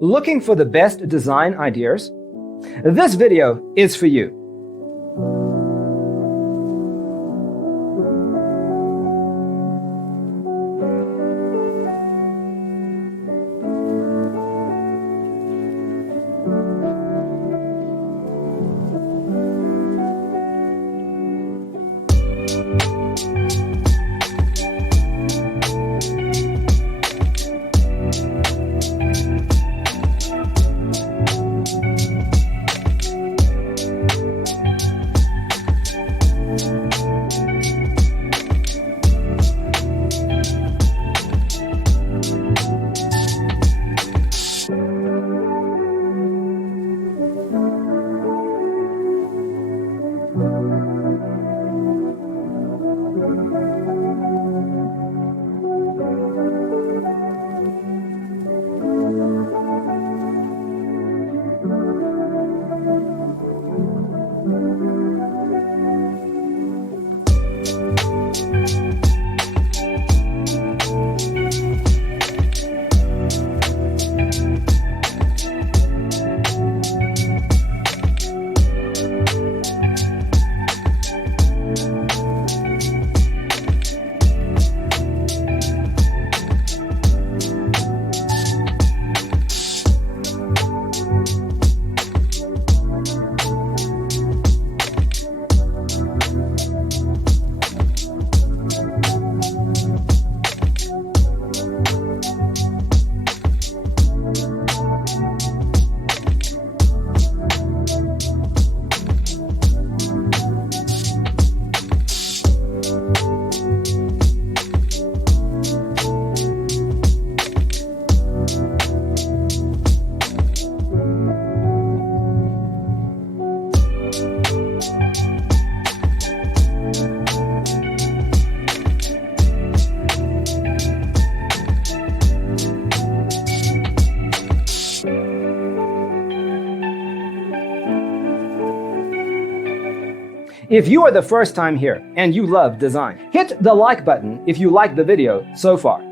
Looking for the best design ideas? This video is for you. If you are the first time here and you love design, hit the like button if you like the video so far.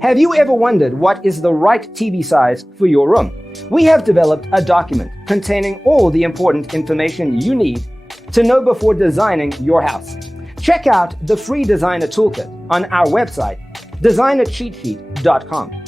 Have you ever wondered what is the right TV size for your room? We have developed a document containing all the important information you need to know before designing your house. Check out the free designer toolkit on our website, designercheatsheet.com.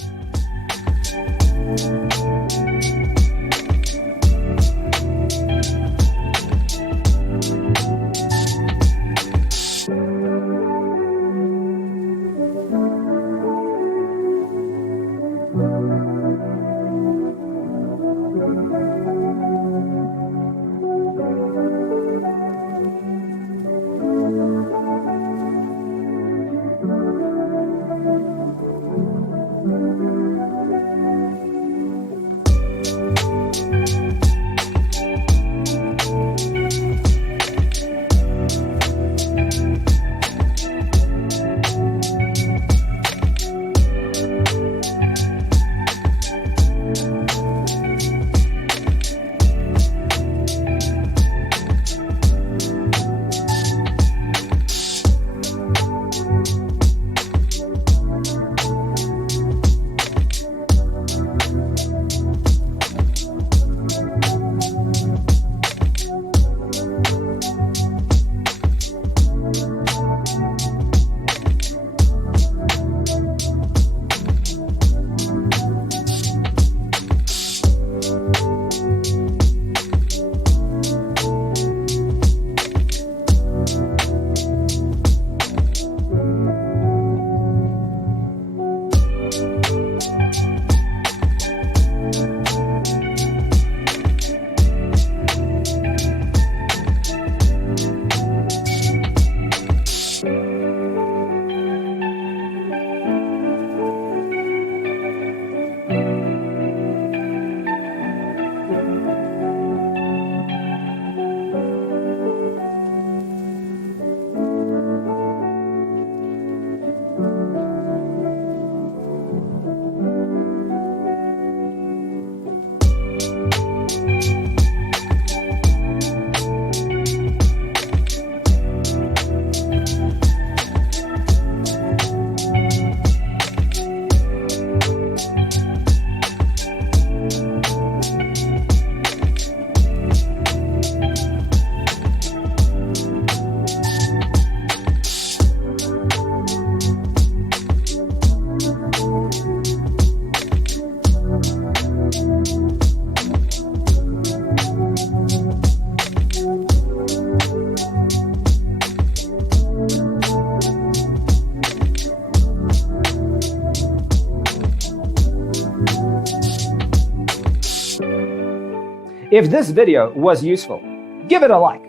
If this video was useful, give it a like.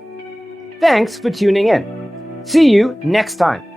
Thanks for tuning in. See you next time.